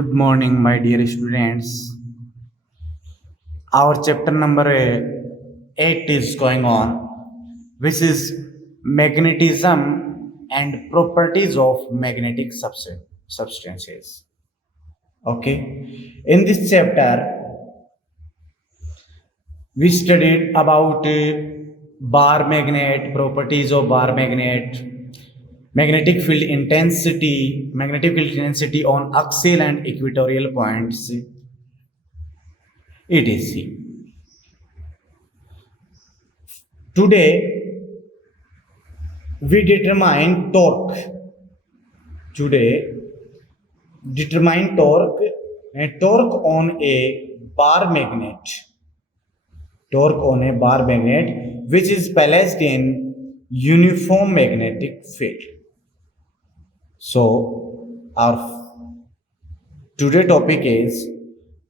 Good morning, my dear students. Our chapter number 8 is going on, which is magnetism and properties of magnetic substances. Okay, in this chapter, we studied about bar magnet, properties of bar magnet, magnetic field intensity on axial and equatorial points, etc. Today we Today determine torque and torque on a bar magnet. Torque on a bar magnet which is placed in uniform magnetic field. So our today topic is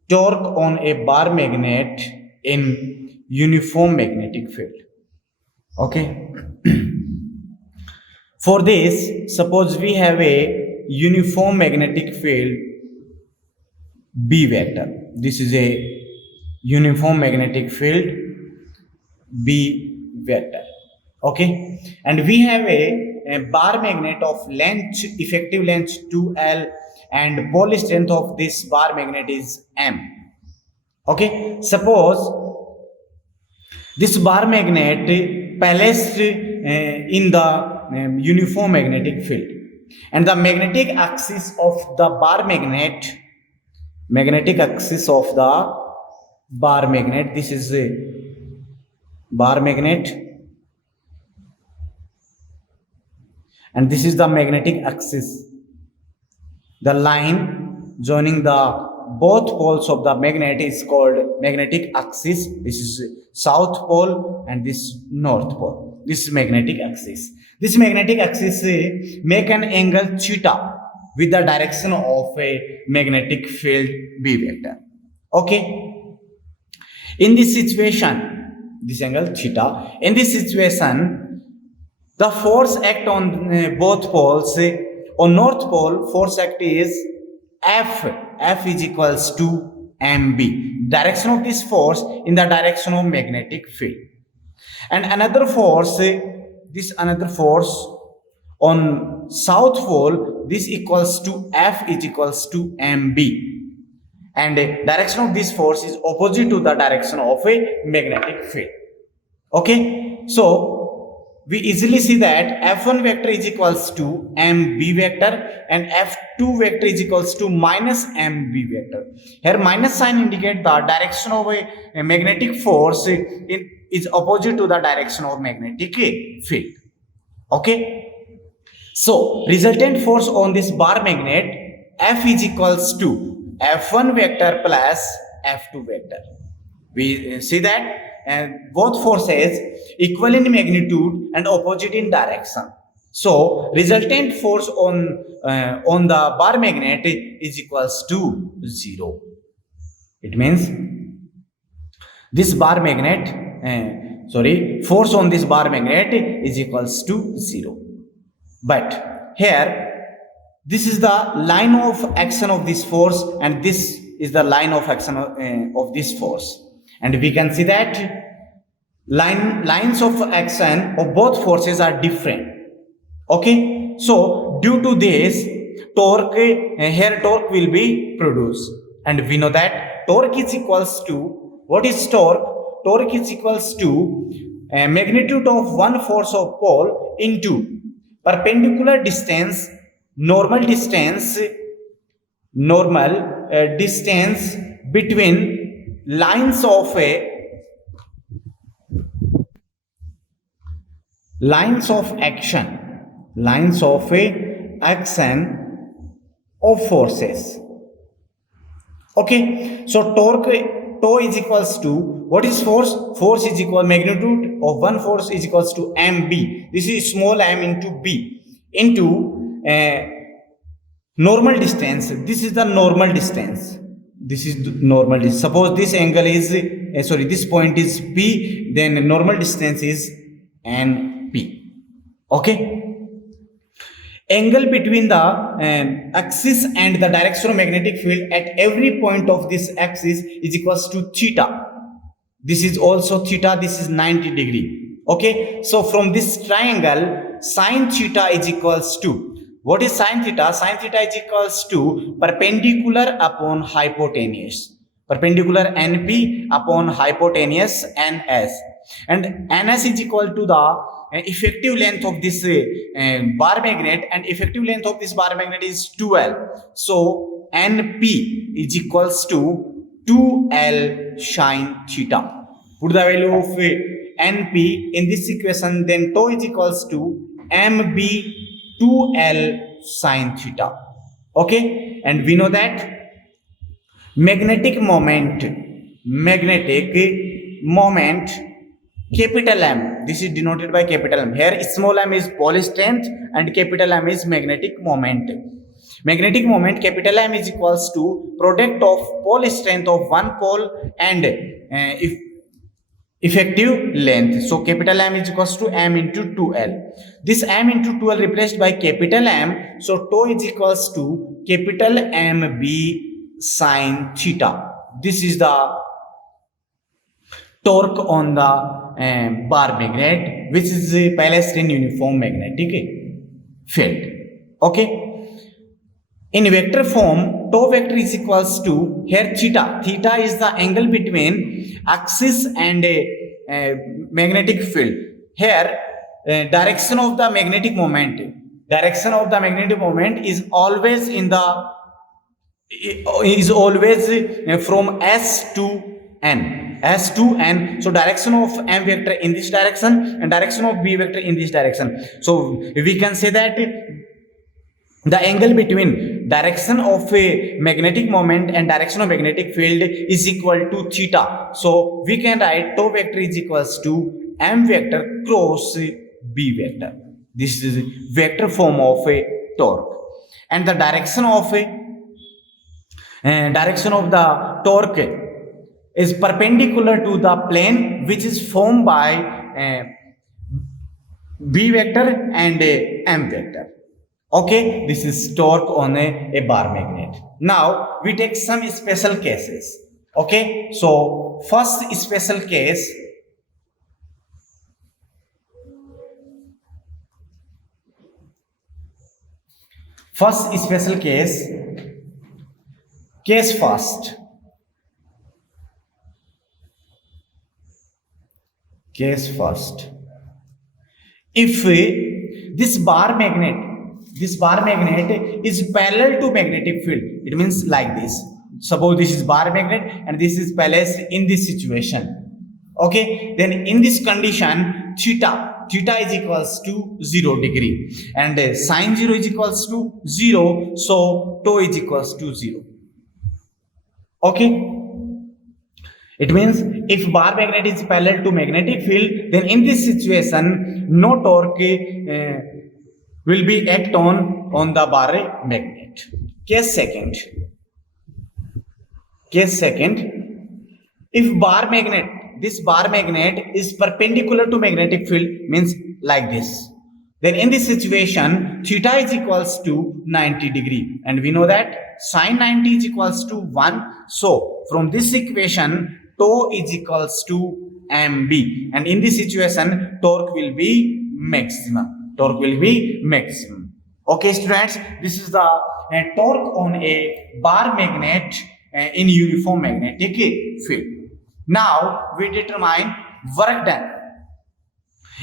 torque on a bar magnet in uniform magnetic field. Okay. For this, suppose we have a uniform magnetic field B vector. This is a uniform magnetic field B vector. Okay. And we have a bar magnet of length, effective length 2L, and pole strength of this bar magnet is M. Okay. Suppose this bar magnet placed in the uniform magnetic field, and the magnetic axis of the bar magnet, this is a bar magnet, and this is the magnetic axis. The line joining the both poles of the magnet is called magnetic axis. This is south pole and this north pole. This is magnetic axis. This magnetic axis make an angle theta with the direction of a magnetic field B vector. Okay. In this situation, this angle theta, in this situation, the force act on both poles. On north pole, force act is F is equals to mb. Direction of this force in the direction of magnetic field. And another force, on south pole, this equals to F is equals to mb. And direction of this force is opposite to the direction of a magnetic field. Okay, so we easily see that F1 vector is equals to mb vector and F2 vector is equals to minus mb vector. Here minus sign indicate the direction of a magnetic force is opposite to the direction of magnetic field. Okay, so resultant force on this bar magnet F is equals to F1 vector plus F2 vector. We see that both forces equal in magnitude and opposite in direction. So resultant force on the bar magnet is equals to 0. It means this bar magnet, force on this bar magnet is equals to 0. But here, this is the line of action of this force, and this is the line of action of this force. And we can see that lines of action of both forces are different. Okay, so due to this, torque will be produced, and we know that torque is equals to, what is torque? Torque is equals to magnitude of one force of pole into perpendicular distance, normal distance between lines of action of forces. Okay, so tau is equals to, what is force? Force is equal magnitude of one force is equals to mb. This is small m into b into normal distance. This is the normal distance. Suppose this angle is this point is p, then normal distance is np. Okay. angle between the axis and the direction of magnetic field at every point of this axis is equals to theta. This is also theta, this is 90 degree. Okay, so from this triangle, sine theta is equals to, what is sine theta? Sine theta is equals to perpendicular upon hypotenuse. Perpendicular NP upon hypotenuse NS. And NS is equal to the effective length of this bar magnet, and effective length of this bar magnet is 2L. So NP is equals to 2L sine theta. Put the value of NP in this equation, then tau is equals to MB 2L sine theta. Okay, and we know that magnetic moment capital M, this is denoted by capital M. Here small m is Pauli strength and capital M is magnetic moment. Magnetic moment capital M is equals to product of pole strength of one pole and if effective length. So capital M is equals to M into 2L. This M into 2L replaced by capital M. So tau is equals to capital MB sine theta. This is the torque on the bar magnet, which is balanced in uniform magnetic field. Okay. In vector form, tau vector is equals to, here theta. Theta is the angle between axis and magnetic field. Here direction of the magnetic moment is always from S to N. So direction of M vector in this direction and direction of B vector in this direction. So we can say that the angle between direction of a magnetic moment and direction of magnetic field is equal to theta. So we can write tau vector is equals to M vector cross B vector. This is vector form of a torque, and the direction of the torque is perpendicular to the plane which is formed by B vector and M vector. Okay, this is torque on a bar magnet. Now we take some special cases. Okay, so first special case, case first. If this bar magnet is parallel to magnetic field, it means like this. Suppose this is bar magnet and this is placed in this situation. Okay, then in this condition, theta is equals to 0 degree and sine 0 is equals to 0. So tau is equals to 0. Okay. It means if bar magnet is parallel to magnetic field, then in this situation, no torque will be act on the bar magnet. Case second, if this bar magnet is perpendicular to magnetic field, means like this, then in this situation, theta is equals to 90 degree, and we know that sine 90 is equals to 1. So from this equation, tau is equals to MB, and in this situation torque will be maximum. Okay students, this is the torque on a bar magnet in uniform magnetic field. Now we determine work done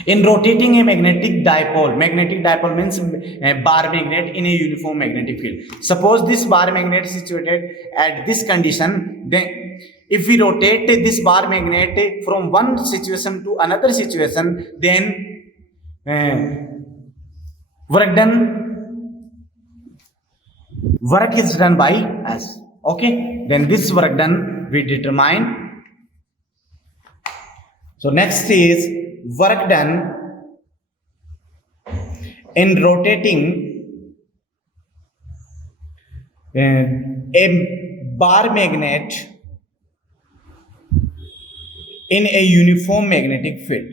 in rotating a magnetic dipole. Magnetic dipole means a bar magnet in a uniform magnetic field. Suppose this bar magnet is situated at this condition, then if we rotate this bar magnet from one situation to another situation, then work is done by us. Okay, then this work done we determine. So next is work done in rotating a bar magnet in a uniform magnetic field.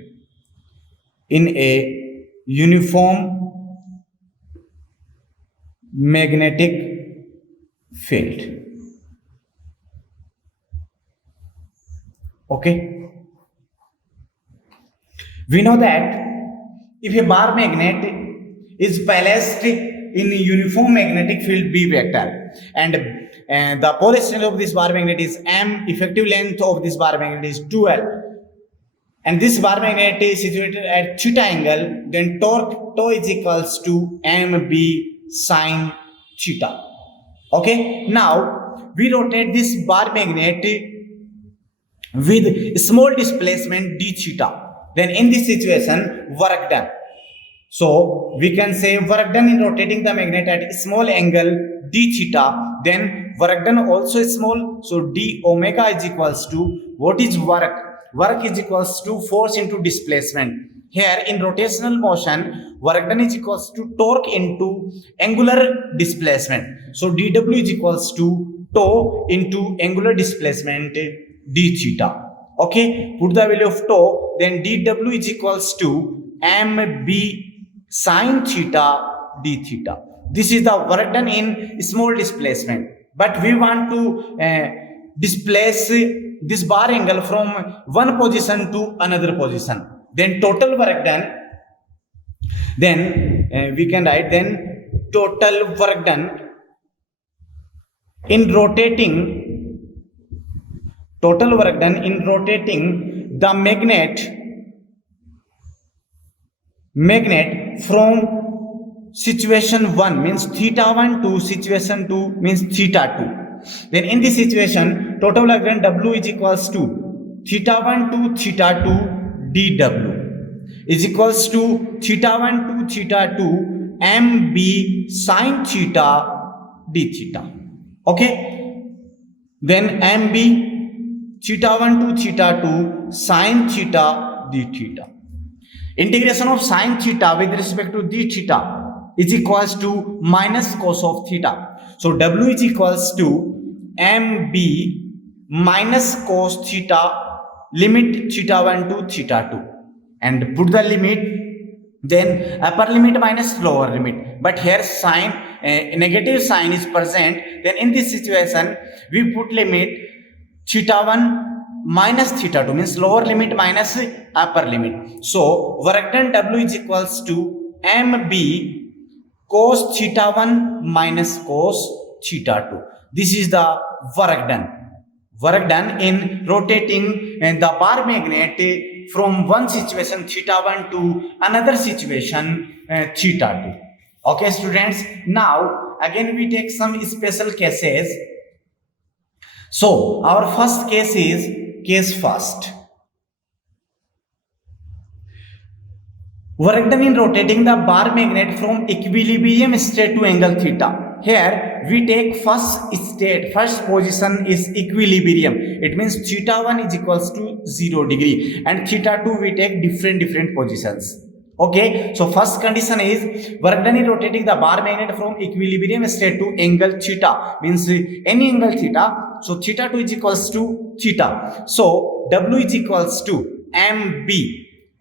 In a uniform magnetic field. Okay, we know that if a bar magnet is placed in uniform magnetic field B vector and the pole extent of this bar magnet is m, effective length of this bar magnet is 2l, and this bar magnet is situated at theta angle, then torque tau is equals to mb sine theta. Okay, now we rotate this bar magnet with small displacement d theta. Then in this situation, work done. So we can say work done in rotating the magnet at small angle d theta. Then work done also is small. So d omega is equals to, what is work? Work is equals to force into displacement. Here in rotational motion, work done is equals to torque into angular displacement. So dw is equals to tau into angular displacement d theta. Okay, put the value of tau, then dw is equals to mb sine theta d theta. This is the work done in small displacement, but we want to displace this bar angle from one position to another position. Then total work done, then we can write then total work done in rotating, total work done in rotating the magnet from situation 1 means theta 1 to situation 2 means theta 2. Then in this situation, total work done W is equals to theta 1 to theta 2 dW is equals to theta 1 to theta 2 mb sine theta d theta. Okay, then mb theta 1 to theta 2 sine theta d theta. Integration of sine theta with respect to d theta is equals to minus cos of theta. So W is equals to mb minus cos theta limit theta 1 to theta 2, and put the limit, then upper limit minus lower limit, but here sign negative sign is present. Then in this situation we put limit theta 1 minus theta 2 means lower limit minus upper limit. So work done W is equals to mb cos theta 1 minus cos theta 2. This is the work done. Work done in rotating the bar magnet from one situation theta 1 to another situation theta 2. Okay students, now again we take some special cases. So our first case is case first. Work done in rotating the bar magnet from equilibrium state to angle theta. Here we take first state, first position is equilibrium. It means theta 1 is equals to 0 degree and theta 2 we take different positions. Okay, so first condition is work done in rotating the bar magnet from equilibrium state to angle theta means any angle theta. So theta 2 is equals to theta. So W is equals to mb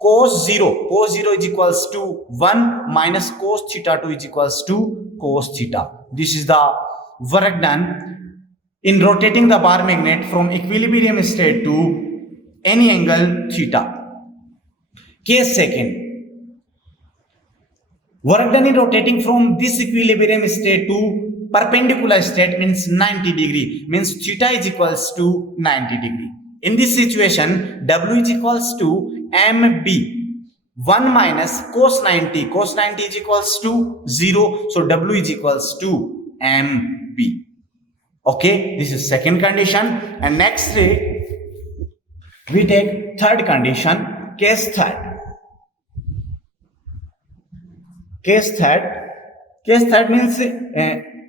cos 0 is equals to 1 minus cos theta 2 is equals to cos theta. This is the work done in rotating the bar magnet from equilibrium state to any angle theta. Case second, work done in rotating from this equilibrium state to perpendicular state means 90 degree means theta is equals to 90 degree. In this situation W is equals to mb 1 minus cos 90 is equals to 0. So W is equals to mb. Okay, this is second condition. And next we take third condition, case third. Case third means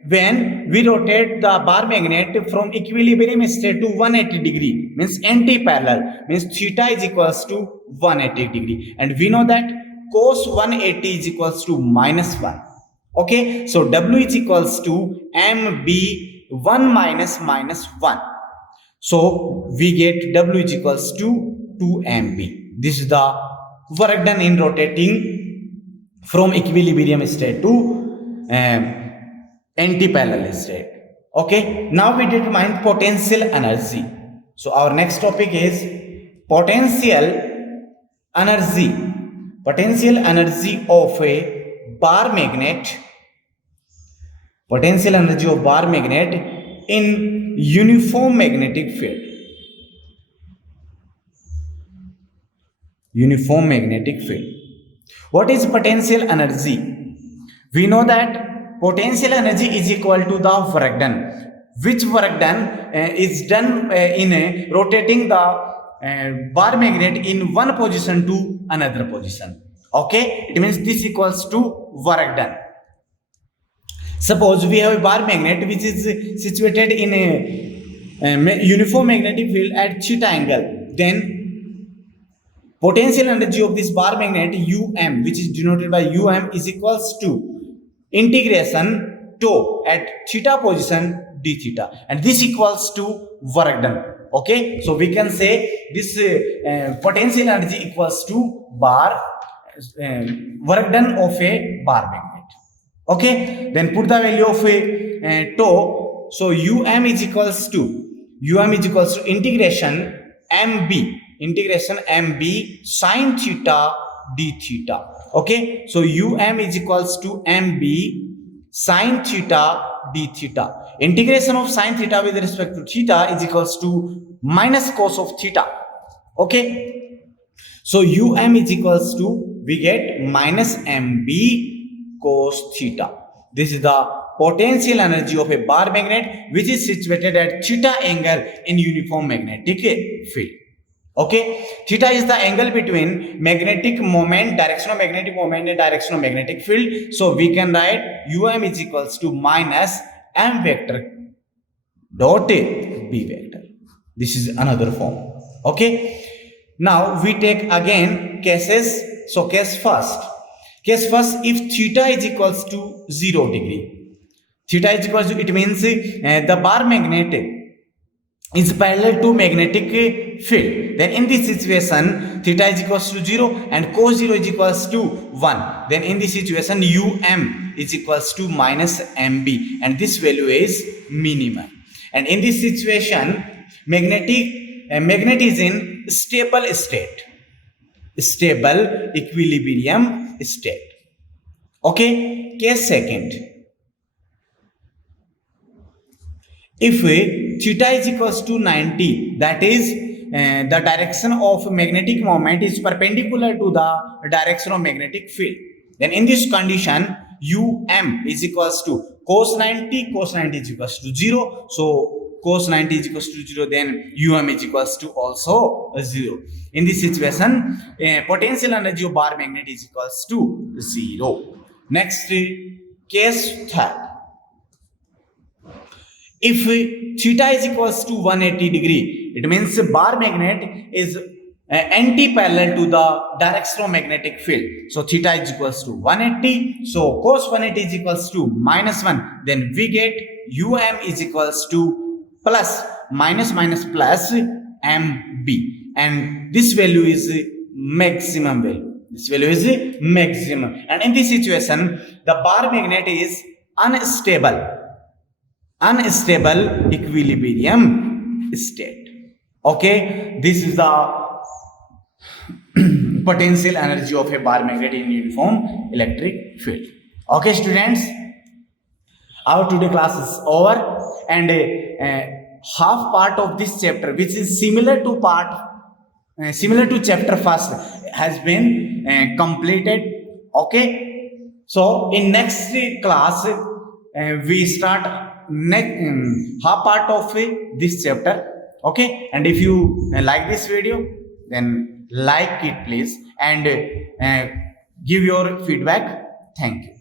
when we rotate the bar magnet from equilibrium state to 180 degree means anti-parallel means theta is equals to 180 degree, and we know that cos 180 is equals to minus 1. Okay, so W is equals to mb 1 minus 1. So we get W is equals to 2mb. This is the work done in rotating from equilibrium state to anti-parallel state. Okay, now we determine potential energy. So our next topic is potential energy. Potential energy of a bar magnet. Potential energy of bar magnet in uniform magnetic field. Uniform magnetic field. What is potential energy? We know that potential energy is equal to the work done. Which work done is done in rotating the bar magnet in one position to another position. Okay, it means this equals to work done. Suppose we have a bar magnet which is situated in a uniform magnetic field at theta angle. Then potential energy of this bar magnet um, which is denoted by um, is equals to integration tau at theta position d theta, and this equals to work done. Okay, so we can say this potential energy equals to bar work done of a bar magnet. Okay, then put the value of a tau. So um is equals to integration mb sine theta d theta. Okay, so um is equals to mb sine theta d theta. Integration of sine theta with respect to theta is equals to minus cos of theta. Okay, so um is equals to, we get minus mb cos theta. This is the potential energy of a bar magnet which is situated at theta angle in uniform magnetic field. Okay, theta is the angle between magnetic moment, direction of magnetic moment and direction of magnetic field. So we can write um is equals to minus m vector dot b vector. This is another form. Okay, now we take again cases. So case first, if theta is equals to 0 degree, theta is equals to, it means the bar magnet is parallel to magnetic field. Then in this situation theta is equals to 0 and cos 0 is equals to 1. Then in this situation um is equals to minus mb, and this value is minimum. And in this situation magnet is in stable equilibrium state. Okay, case second, if theta is equals to 90, that is the direction of magnetic moment is perpendicular to the direction of magnetic field, then in this condition um is equals to cos 90 is equals to 0. So cos 90 is equals to 0, then um is equals to also 0. In this situation potential energy of bar magnet is equals to 0. Next, case third, if theta is equals to 180 degree, it means bar magnet is anti-parallel to the direction of magnetic field. So theta is equals to 180. So cos 180 is equals to minus 1. Then we get um is equals to plus minus plus mb, and this value is maximum value. This value is maximum, and in this situation the bar magnet is unstable equilibrium state. Okay, this is the potential energy of a bar magnet in uniform electric field. Okay students, our today class is over, and half part of this chapter which is similar to chapter first has been completed. Okay, so in next class we start half part of this chapter. Okay, and if you like this video, then like it please, and give your feedback. Thank you.